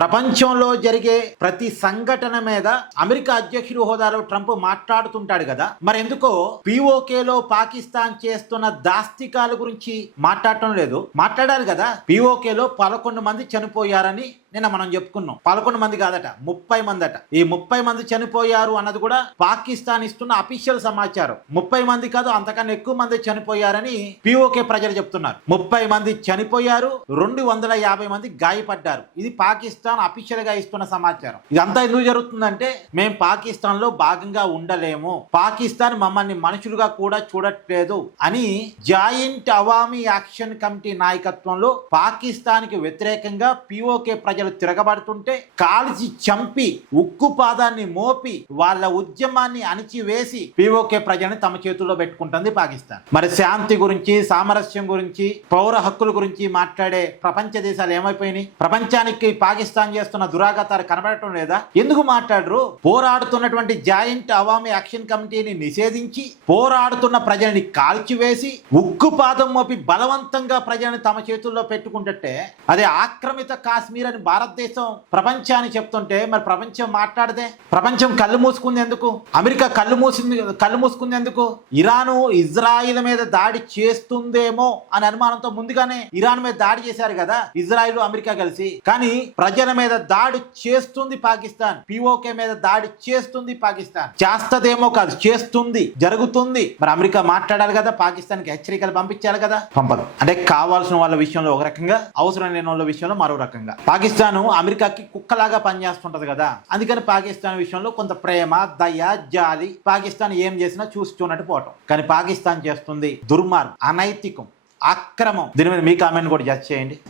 ప్రపంచంలో జరిగే ప్రతి సంఘటన మీద అమెరికా అధ్యక్షుడు హోదాలో ట్రంప్ మాట్లాడుతుంటాడు కదా, మరి ఎందుకో పిఓకేలో పాకిస్తాన్ చేస్తున్న దాస్తికాల గురించి మాట్లాడటం లేదు? మాట్లాడాలి కదా. పిఓకేలో 11 మంది చనిపోయారని నిన్న మనం చెప్పుకున్నాం. 11 మంది కాదట, 30 మంది అట. ఈ 30 మంది చనిపోయారు అన్నది కూడా పాకిస్తాన్ ఇస్తున్న అఫీషియల్ సమాచారం. 30 మంది కాదు, అంతకన్నా ఎక్కువ మంది చనిపోయారని పిఓకే ప్రజలు చెప్తున్నారు. 30 మంది చనిపోయారు, 250 మంది గాయపడ్డారు. ఇది పాకిస్తాన్ అఫీషియల్ గా ఇస్తున్న సమాచారం. ఇదంతా ఎందుకు జరుగుతుందంటే, మేము పాకిస్తాన్ లో భాగంగా ఉండలేము, పాకిస్తాన్ మమ్మల్ని మనుషులుగా కూడా చూడట్లేదు అని జాయింట్ అవామీ యాక్షన్ కమిటీ నాయకత్వంలో పాకిస్తాన్ కి వ్యతిరేకంగా పిఓకే ప్రజలు తిరగబడుతుంటే కాల్చి చంపి ఉక్కు పాదాన్ని మోపి వాళ్ళ ఉద్యమాన్ని అణిచివేసి పిఓకే ప్రజల్ని తమ చేతుల్లో పెట్టుకుంటుంది పాకిస్తాన్. మరి శాంతి గురించి, సామరస్యం గురించి, పౌర హక్కుల గురించి మాట్లాడే ప్రపంచ దేశాలు ఏమైపోయినాయి? ప్రపంచానికి పాకిస్తాన్ చేస్తున్న దురాగతాలు కనబడటం లేదా? ఎందుకు మాట్లాడరు? పోరాడుతున్నటువంటి జాయింట్ అవామీ యాక్షన్ కమిటీని నిషేధించి పోరాడుతున్న ప్రజల్ని కాల్చివేసి ఉక్కు పాదం మోపి బలవంతంగా ప్రజల్ని తమ చేతుల్లో పెట్టుకుంటే అదే ఆక్రమిత కాశ్మీర్ అని భారతదేశం ప్రపంచాన్ని చెప్తుంటే, మరి ప్రపంచం మాట్లాడదే? ప్రపంచం కళ్ళు మూసుకుంది ఎందుకు? అమెరికా కళ్ళు మూసుకుంది ఎందుకు? ఇరాను ఇజ్రాయిల్ మీద దాడి చేస్తుందేమో అని అనుమానంతో ముందుగానే ఇరాన్ మీద దాడి చేశారు కదా ఇజ్రాయిల్ అమెరికా కలిసి. కానీ ప్రజల మీద దాడి చేస్తుంది పాకిస్తాన్. పిఓకే మీద దాడి చేస్తుంది పాకిస్తాన్. చేస్తదేమో కాదు, చేస్తుంది, జరుగుతుంది. మరి అమెరికా మాట్లాడాలి కదా, పాకిస్తాన్ కి హెచ్చరికలు పంపించాలి కదా, పంపదు. అంటే కావాల్సిన వాళ్ళ విషయంలో ఒక రకంగా, అవసరం లేని వాళ్ళ విషయంలో మరో రకంగా. పాకిస్తాన్ అమెరికాకి కుక్కలాగా పనిచేస్తుంటది కదా, అందుకని పాకిస్తాన్ విషయంలో కొంత ప్రేమ, దయ, జాలి, పాకిస్తాన్ ఏం చేసినా చూసి చూనట్టు పోవటం. కానీ పాకిస్తాన్ చేస్తుంది దుర్మార్గం, అనైతికం, అక్రమం. దీని మీద మీ కామెంట్ కూడా జడ్జ్ చేయండి.